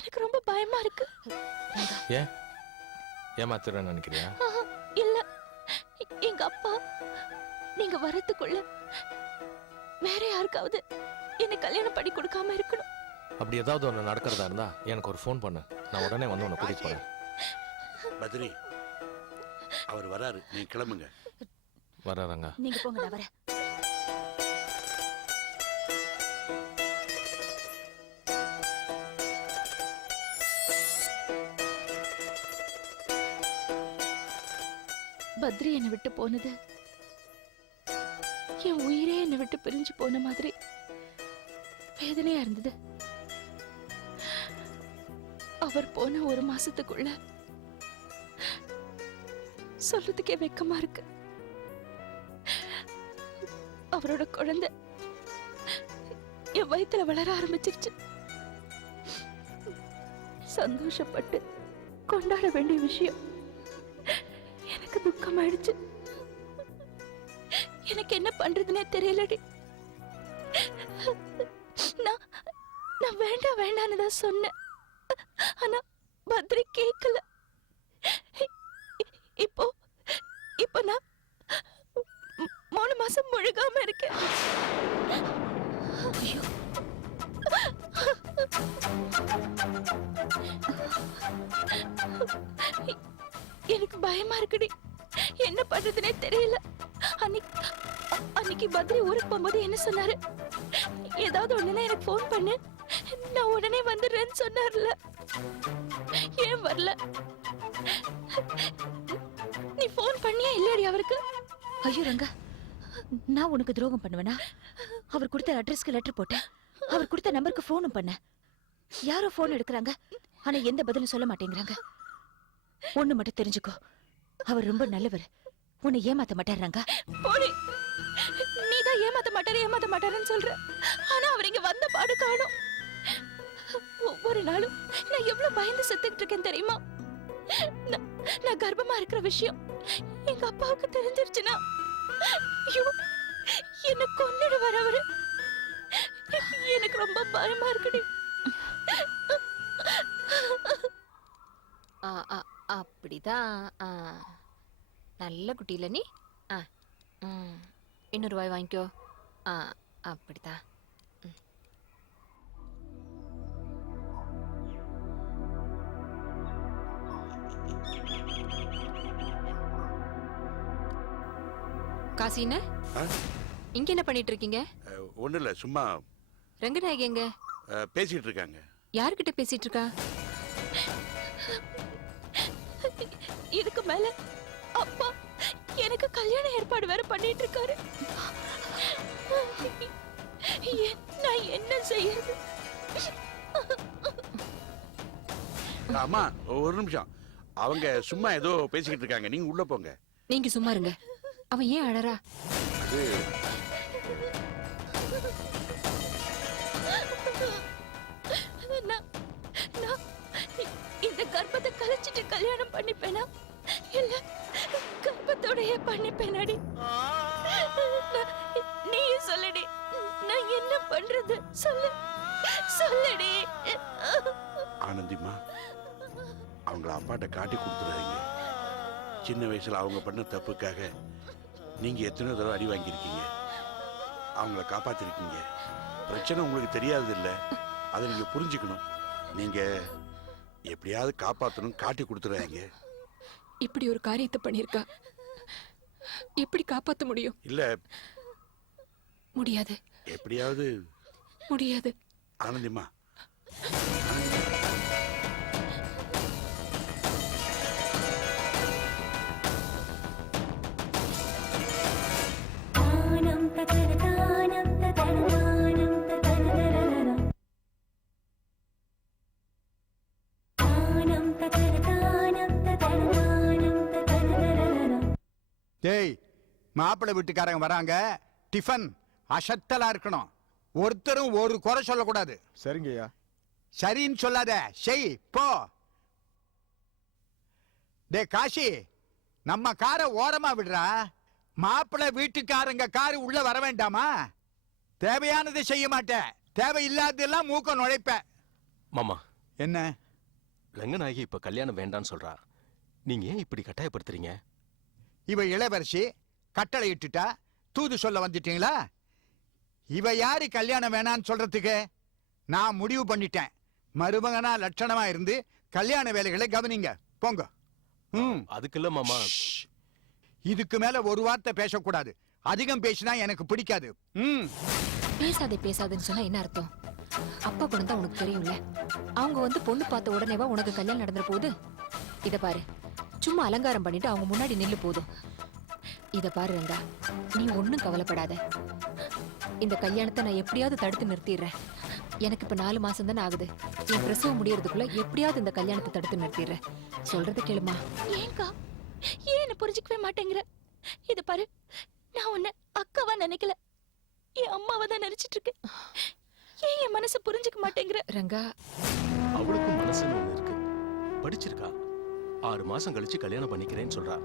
எனக்கு ரொம்ப பயமா இருக்கு. ஏன் ஏமாத்துறேன்னு நினைக்கிறியா? இல்ல, எங்க அப்பா நீங்க வரதுக்குள்ள வேற யாருக்காவது என்ன கல்யாணம் பண்ணி கொடுக்காம இருக்கணும். அப்படி ஏதாவது ஒன்று நடக்கிறதா இருந்தா எனக்கு ஒரு ஃபோன் பண்ணு, நான் உடனே வந்து உன்னை கூட்டிட்டு போறேன். பத்ரி, அவர் வராரு, நீ கிளம்புங்க. வர்றாங்க. நீங்க போங்க, நான் வரேன். பத்ரி என்னை விட்டு போனது என் உயிரே என்னை விட்டு பிரிஞ்சு போன மாதிரி வேதனையா இருந்தது. அவர் போன ஒரு மாசத்துக்குள்ள சொல்றதுக்கே வெக்கமா இருக்கு. அவரோட குழந்தை என் வயித்துல வளர ஆரம்பிச்சிருச்சு. சந்தோஷப்பட்டு கொண்டாட வேண்டிய விஷயம் எனக்கு துக்கமாயிடுச்சு. எனக்கு என்ன பண்றதுன்னே தெரியலடி. நான் வேண்டாம் வேண்டான்னு தான் சொன்னேன். ஆனா பத்ரி கேட்கல. இப்போ நான் 3 மாசம் முழுகாம இருக்கேன். ஐயோ, எனக்கு பயமா இருக்குடி. என்ன பண்றதுன்னே தெரியல. அன்னைக்கு பத்ரி ஊருக்கு போகும்போது என்ன சொன்னாரு? ஏதாவது ஒண்ணுன்னா எனக்கு போன் பண்ணு, நான் உடனே வந்துடுறேன்னு சொன்னார்ல. ஏன் வரல? நீ போன் பண்ணியா இல்லையடி அவருக்கு? ஐயோ ரங்கா, நான் உனக்கு துரோகம் பண்ணுவேனா? அவர் கொடுத்த அட்ரஸ்க்கு லெட்டர் போட்டேன், அவர் கொடுத்த நம்பருக்கு போனும் பண்ண. யாரோ போன் எடுக்கிறாங்க, ஆனா எந்த பதிலும் சொல்ல மாட்டேங்கிறாங்க. ஒண்ணு மட்டும் தெரிஞ்சுக்கோ, அவர் ரொம்ப நல்லவர், உன்னை ஏமாத்த மாட்டார் ரங்கா. போடி, நீதான் ஏமாத்த மாட்டாருன்னு சொல்ற. ஆனா அவர் இங்க வந்த பாடு காணோம். ஒவ்வொரு நாளும் நான் எவ்வளவு பயந்து செத்துக்கிட்டு இருக்கேன் தெரியுமா? நான் கர்ப்பமா இருக்கிற விஷயம் எங்க அப்பாவுக்கு தெரிஞ்சிருச்சுன்னா என்ன கொன்னுடுவார் அவரு. எனக்கு ரொம்ப பயமா இருக்குடி. அப்படிதான். நல்ல குட்டியில நீ. இன்னொரு ரூபாய் வாங்கிக்கோ. அப்படிதான். காசின, இங்க என்ன பண்ணிட்டு இருக்கீங்க? ஒண்ணு இல்ல, சும்மா. ரங்கநாயகி எங்க? பேசிட்டு இருக்காங்க. யார்கிட்ட பேசிட்டு இருக்கா? இதுக்கு மேல அப்பா எனக்கு கல்யாண ஏற்பாடு வேற பண்ணிட்டு இருக்காரு. நான் என்ன செய்யறது? அம்மா ஒரு நிமிஷம், அவங்க சும்மா ஏதோ பேசிக்கிட்டு இருக்காங்க, நீங்க உள்ள போங்க. நீங்க சும்மா இருங்க. அவன் ஏன் அழறா? இந்த கர்ப்பத்தை கலைச்சிட்டு கல்யாணம் பண்ணிப்பேனா இல்ல கர்ப்பத்தோடயே பண்ணிப்பேனாடி? நீ சொல்லுடி, நான் என்ன பண்றது? சொல்லுடி. ஆனந்திமா, அவங்கள அப்பாட்ட காட்டி கொடுத்துறாங்க. சின்ன வயசுல அவங்க பண்ண தப்புக்காக நீங்க எத்தனையோ தடவை அடி வாங்கியிருக்கீங்க, அவங்கள காப்பாத்திருக்கீங்க. பிரச்சனை உங்களுக்கு தெரியாது இல்ல, அதை நீங்க புரிஞ்சுக்கணும். நீங்க எப்படியாவது காப்பாற்றணும், காட்டி கொடுத்துறாங்க. இப்படி ஒரு காரியத்தை பண்ணிருக்கா, எப்படி காப்பாற்ற முடியும்? இல்ல முடியாது. எப்படியாவது முடியாது. ஆனந்திமா, டேய், மாப்பிள்ளை வீட்டுக்காரங்க வராங்க, டிஃபன் அசத்தலா இருக்கணும். ஒருத்தரும் ஒரு குறை சொல்லக்கூடாது. சரிங்கய்யா. சரின்னு சொல்லாத, செய் போ. டே காசி, நம்ம காரை ஓரமா விடுறா. மாப்பிள்ளை வீட்டுக்காரங்க காரு உள்ள வர வேண்டாமா? தேவையானதை செய்ய மாட்டேன், தேவையில்லாதெல்லாம் மூக்க நுழைப்ப. மாமா, என்ன ரங்கநாயகி இப்ப கல்யாணம் வேண்டான்னு சொல்றா. நீங்க ஏன் இப்படி கட்டாயப்படுத்துறீங்க? இவ இளவரசி கட்டளை இட்டுட்டா தூது சொல்ல வந்துட்டீங்களா? இவ யாரு கல்யாணம் வேணான்னு சொல்றதுக்கு? நான் முடிவு பண்ணிட்டேன். மருமகனா லட்சணமா இருந்து கல்யாண வேலைகளை கவனிங்க. போங்க. அதுக்கு இல்ல மாமா. இதுக்கு மேல ஒரு வார்த்தை பேசக்கூடாது. அதிகம் பேசினா எனக்கு பிடிக்காது. பேசாதேன்னு சொன்னா என்ன அர்த்தம்? அப்பா குணம் தான் உனக்கு தெரியும்ல. அவங்க வந்து பொண்ணு பார்த்த உடனேவா உனக்கு கல்யாணம் நடந்துற போகுது? இத பாரு, சும்மா அலங்காரம் பண்ணிட்டு அவங்க முன்னாடி நில்லு போதும். இத பாரு ரங்கா, நீ ஒண்ணும் கவலைப்படாத. இந்த கல்யாணத்தை நான் எப்படியாவது தடுத்து நிறுத்திடுறேன். எனக்கு இப்ப 4 மாசம் தானே ஆகுது. என் பிரசவம் முடியறதுக்குள்ள எப்படியாவது இந்த கல்யாணத்தை தடுத்து நிறுத்திடுறேன். சொல்றத கேளுமா. ஏங்கா ஏன் என்ன புரிஞ்சுக்கவே மாட்டேங்கிற? இத பாரு, நான் உன்னை அக்காவா நினைக்கல, என் அம்மாவை தான் நினைச்சிட்டு இருக்கேன். ஏன் என் மனசு புரிஞ்சுக்க மாட்டேங்கிற? ரங்கா, அவளுக்கும் மனசுன்னு ஒண்ணு இருக்கு. படிச்சிருக்கா. 6 மாசம் கழிச்சு கல்யாணம் பண்ணிக்கிறேன்னு சொல்றா.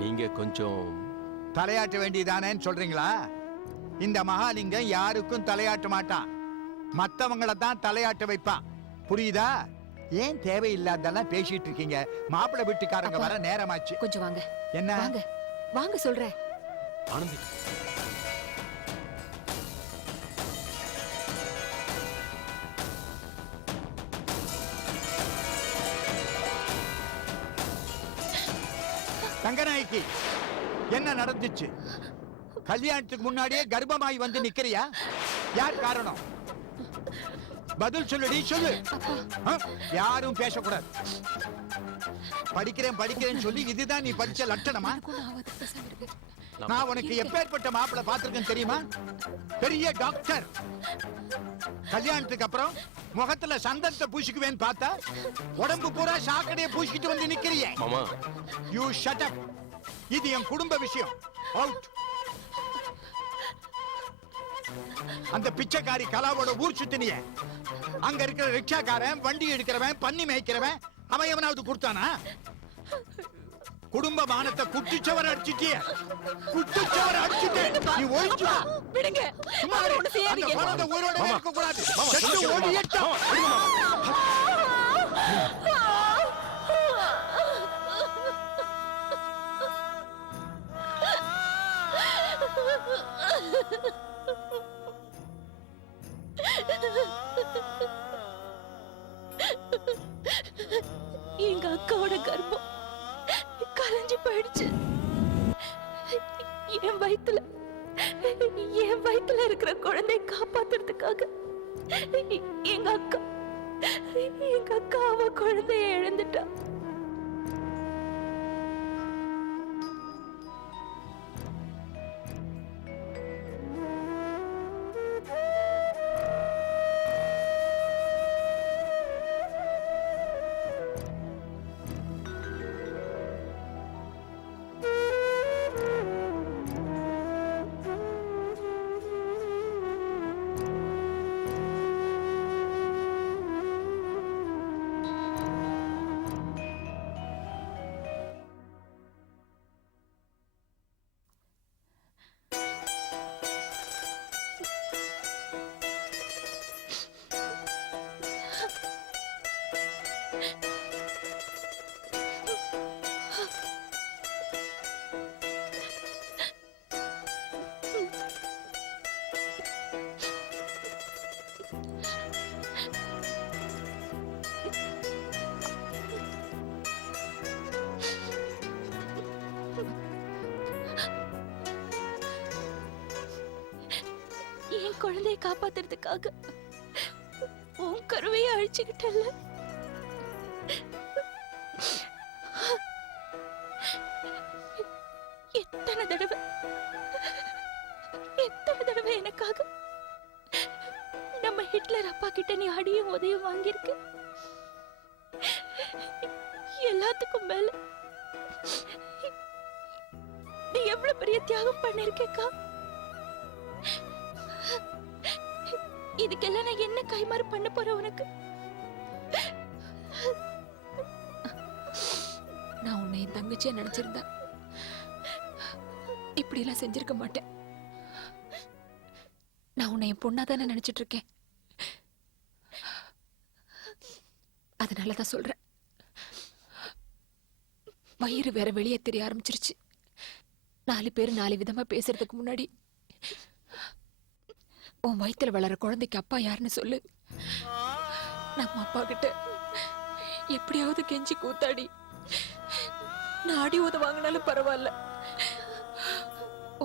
நீங்க கொஞ்சம் தலையாட்ட வேண்டியதானேன்னு சொல்றீங்களா? இந்த மகாலிங்கம் யாருக்கும் தலையாட்ட மாட்டான். மத்தவங்கள தான் தலையாட்ட வைப்பான். புரியுதா? ஏன் தேவையில்லாதெல்லாம் பேசிட்டு இருக்கீங்க? மாப்பிள்ளை வீட்டுக்காரங்க வர நேரமாச்சு. கொஞ்சம் வாங்க. என்ன? வாங்க வாங்க சொல்றேன். ஆனந்தி, தங்கநாயக்கி, என்ன நடந்துச்சு? கல்யாணத்துக்கு முன்னாடியே கர்ப்பமாய் வந்து நிக்கிறியா? யார் காரணம்? பதில் சொல்லுடி, சொல்லு. யாரும் பேசக்கூடாது. படிக்கிறேன்னு சொல்லி இதுதான் நீ படிச்ச லட்சணமா? நான் உனக்கு எப்பேற்பட்ட மாப்பிள்ளை பார்த்திருக்கேன் தெரியுமா? பெரிய டாக்டர். கல்யாணத்துக்கு அப்புறம் முகத்துல சந்தனத்தை பூசிக்குவேன்னு பார்த்தா உடம்பு பூரா சாக்கடையை பூசிக்கிட்டு வந்து நிக்கிறியே. மாமா, யூ ஷட் அப். இது என் குடும்ப விஷயம். அவுட். அந்த பிச்சைக்காரி கலாவோட ஊர் சுத்தினிய. அங்க இருக்கிற ரிக்ஷாக்காரன், வண்டி எடுக்கிறவன், பன்னி மேய்க்கிறவன், அவன் எவனாவது கொடுத்தானா? குடும்ப மானத்தை குட்டிச்சவர் அடிச்சிட்டிய. குட்டிச்சவர் அடிச்சிட்டு நீ ஒழிச்சு வா. விடுங்க. சும்மா இரு. அந்த குழந்தை உயிரோட இருக்க கூடாது. செத்து ஓடியட்டும். எங்க அக்காவோட கர்ப்பம் கலைஞ்சு போயிடுச்சு. என் வயித்துல இருக்கிற குழந்தையை காப்பாத்துறதுக்காக எங்க அக்கா அவ குழந்தைய இழந்துட்டா. என் குழந்தையை காப்பாத்துறதுக்காக உன் கருவையை அழிச்சுக்கிட்டல. எத்தனை தடவை எனக்காக நம்ம ஹிட்லர் அப்பா கிட்ட நீ அடியும் உதவியும் வாங்கியிருக்க. எல்லாத்துக்கும் மேல நீ எவ்வளவு பெரிய தியாகம் பண்ணிருக்கேக்கா. இதுக்கெல்லாம் நான் என்ன கைமாறு பண்ண போறேன் உனக்கு? நான் உன்னை என் தங்கச்சியா நினைச்சிருந்தா இப்படி எல்லாம் செஞ்சிருக்க மாட்டேன். நான் உன்னை என் பொண்ணா தானே நினைச்சிட்டு இருக்கேன். அதனாலதான் சொல்றேன். வயிறு வேற வெளியே தெரிய ஆரம்பிச்சிருச்சு. 4 பேர் 4 விதமா பேசுறதுக்கு முன்னாடி உன் வயித்துல வளர குழந்தைக்கு அப்பா யாருன்னு சொல்லு. நம்ம அப்பா கிட்ட எப்படியாவது கெஞ்சி கூத்தாடி நான் அடி உத வாங்கினாலும் பரவாயில்ல,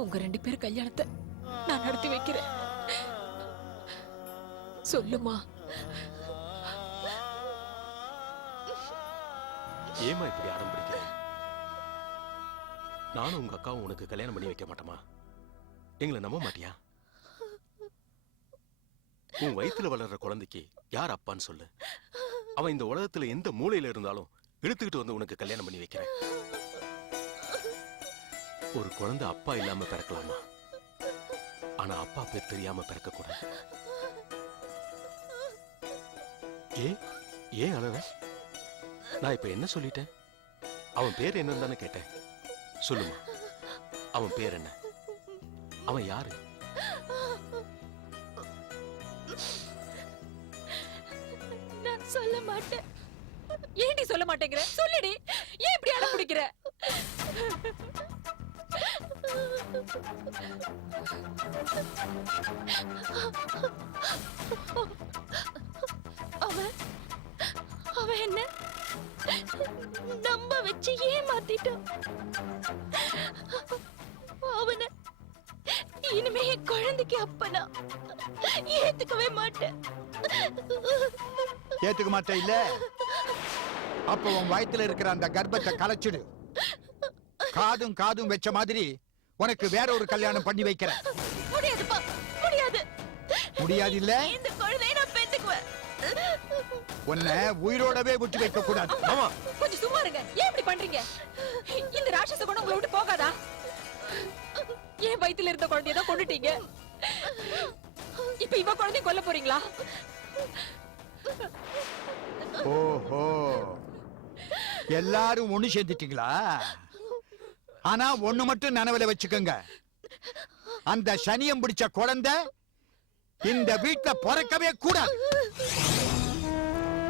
உங்க 2 பேர் கல்யாணத்தை நான் நடத்தி வைக்கிறேன். சொல்லுமா. ஏமா இப்படி அடம் பிடிக்கிற? நானும் உங்க அக்காவும் உனக்கு கல்யாணம் பண்ணி வைக்க மாட்டோமா? எங்களை நம்ப மாட்டியா? உன் வயித்துல வளர்ற குழந்தைக்கு யார் அப்பான்னு சொல்லு. அவன் இந்த உலகத்துல எந்த மூலையில இருந்தாலும் இழுத்துக்கிட்டு வந்து உனக்கு கல்யாணம் பண்ணி வைக்கிறேன். ஒரு குழந்தை அப்பா இல்லாம பிறக்கலாமா? ஆனா அப்பா பேர் தெரியாம பிறக்க கூடாது. ஏன் அழற? நான் இப்ப என்ன சொல்லிட்டேன்? அவன் பேர் என்னன்னு தானே கேட்டேன். சொல்லுமா, அவன் பேர் என்ன? அவன் யாரு? நான் சொல்ல மாட்டேன். ஏன்டி சொல்ல மாட்டேங்கிற? சொல்லுடி. ஏன் இப்படி அடம் பிடிக்கிற? அவன் என்ன நம்ப வச்சு ஏமாத்திட்டான். அவனை இனிமே என் குழந்தைக்கு அப்பனா ஏத்துக்கவே மாட்டேன். ஏத்துக்க மாட்டே இல்ல? அப்ப உன் வயித்துல இருக்கிற அந்த கர்ப்பத்தை கலைச்சிடு. காதும் காதும் வச்ச மாதிரி உனக்கு வேற ஒரு கல்யாணம் பண்ணி வைக்கிறேன். முடியாதுப்பா, முடியாது. முடியாது இல்ல? இந்த குழந்தையை நான் பெத்துக்குவேன். உன்னை உயிரோடவே விட்டு வைக்க கூடாது. ஆமா, கொஞ்சம் சும்மா இருங்க. ஏன் இப்படி பண்றீங்க? இந்த ராட்சச குணம் உங்களை விட்டு போகாதா? ஏன் வயித்துல இருந்த குழந்தைய தான் கொண்டுட்டீங்க. இப்ப இவ குழந்தைய கொல்ல போறீங்களா? ஓஹோ, எல்லாரும் ஒண்ணு சேர்ந்துட்டீங்களா? ஆனா ஒண்ணு மட்டும் நினைவுல வச்சுக்கோங்க, அந்த சனியம் பிடிச்ச குழந்தை இந்த வீட்டுல பிறக்கவே கூடாது.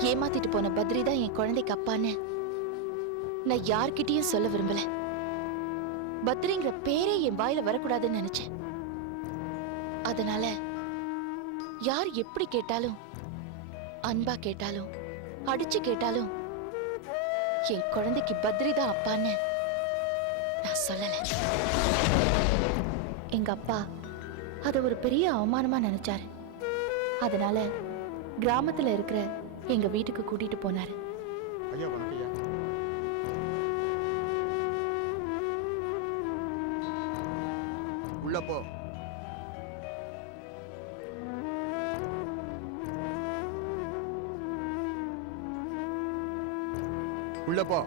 ஏமாத்திட்டு போன பத்ரி தான் என் குழந்தைக்கு அப்பான்னு நான் யார்கிட்டயும் சொல்ல விரும்பல. பத்ரிங்கிற பேரே என் வாயில வரக்கூடாதுன்னு நினைச்சேன். அதனால யார் எப்படி கேட்டாலும், அன்பா கேட்டாலும், அடிச்சு கேட்டாலும் என் குழந்தைக்கு பத்ரி தான் அப்பான்னு நான் சொல்லல. எங்க அப்பா அத ஒரு பெரிய அவமானமா நினைச்சாரு. அதனால கிராமத்துல இருக்கிற எங்க வீட்டுக்கு கூட்டிட்டு போனாரு. ஐயா வணக்கம் ஐயா. உள்ள போ. உள்ள போ.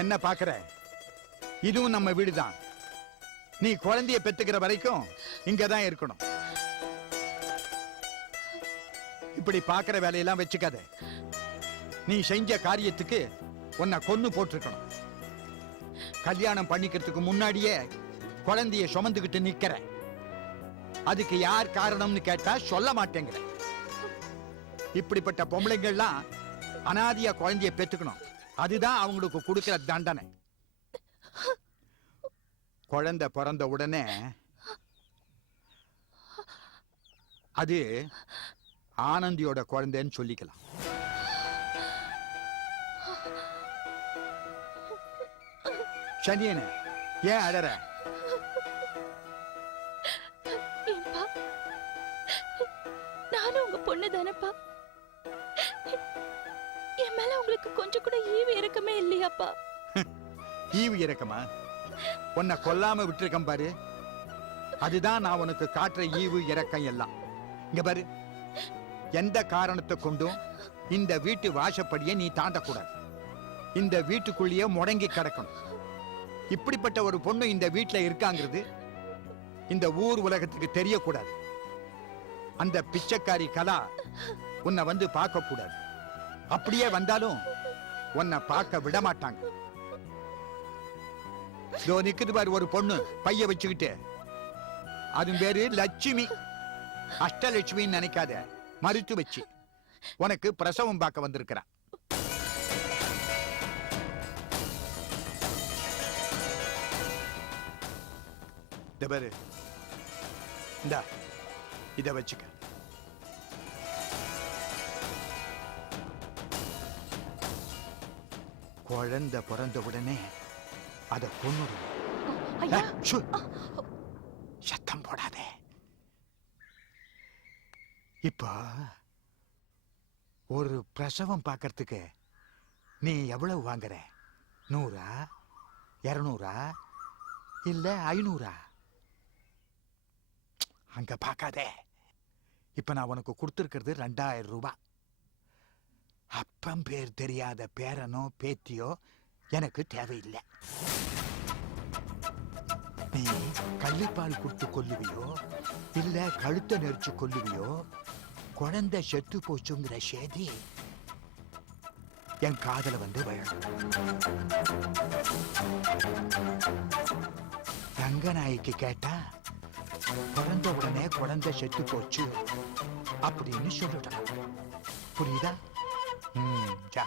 என்ன பாக்குற? இதுவும் நம்ம வீடுதான். நீ குழந்தைய பெத்துக்கிற வரைக்கும் இங்கதான் இருக்கணும். இப்படி பாக்குற வேலையெல்லாம் வச்சுக்காத. நீ செஞ்ச காரியத்துக்கு உன்னை கொன்னு போட்டிருக்கணும். கல்யாணம் பண்ணிக்கிறதுக்கு முன்னாடியே குழந்தைய சுமந்துகிட்டு நிக்கிற. அதுக்கு யார் காரணம்னு கேட்டா சொல்ல மாட்டேங்கிற. இப்படிப்பட்ட பொம்பளைங்கள்லாம் அனாதையா குழந்தைய பெத்துக்கணும். அதுதான் அவங்களுக்கு கொடுக்கிற தண்டனை. குழந்தை பிறந்த உடனே அது ஆனந்தியோட குழந்தைன்னு சொல்லிக்கலாம். சனியனே, ஏன் அழற? ஏன்பா, நானும் உங்க பொண்ணு தானப்பா. என் மேல உங்களுக்கு கொஞ்சம் கூட ஈவு இறக்கமே இல்லையாப்பா? ஈவு இறக்கமா? உன்னை கொல்லாம விட்டுருக்கேன் பாரு, அதுதான் நான் உனக்கு காட்டுற ஈவு இறக்கம் எல்லாம். இங்க பாரு, எந்த காரணத்தை கொண்டும் இந்த வீட்டு வாசப்படியை நீ தாண்டக்கூடாது. இந்த வீட்டுக்குள்ளேயே முடங்கி கிடக்கணும். இப்படிப்பட்ட ஒரு பொண்ணு இந்த வீட்டுல இருக்காங்கிறது இந்த ஊர் உலகத்துக்கு தெரியக்கூடாது. அந்த பிச்சைக்காரி கலா உன்னை வந்து பார்க்க கூடாது. அப்படியே வந்தாலும் உன்னை பார்க்க விட மாட்டாங்க. இதோ நிக்குது பாரு ஒரு பொண்ணு பைய வச்சுக்கிட்டு, அது பேரு லட்சுமி. அஷ்டலட்சுமின்னு நினைக்காத, மருத்து வச்சு உனக்கு பிரசவம் பார்க்க வந்திருக்கிறான். இந்த பாரு, இந்தா இத வச்சுக்க. குழந்தை பிறந்த உடனே அதை கொன்னுடு. ஐயா, சத்தம் போடாதே. இப்போ ஒரு பிரசவம் பார்க்கறதுக்கு நீ எவ்வளவு வாங்குற? 100, 200 இல்ல 500? அங்க பார்க்காதே. இப்ப நான் உனக்கு கொடுத்துருக்கிறது 2000 ரூபாய். அப்பம் பேர் தெரியாத பேரனோ பேத்தியோ எனக்கு தேவையில்லை. நீ கள்ளிப்பால் கொடுத்து கொல்லுவியோ இல்ல கழுத்தை நெரிச்சு கொல்லுவியோ, குழந்தை செத்து போச்சுங்கிற செய்தி என் காதல வந்து விழணும். ரங்கநாய்க்கு கேட்டா பிறந்த உடனே குழந்தை செத்து போச்சு அப்படின்னு சொல்லிடணும். புரியுதா? ஜா.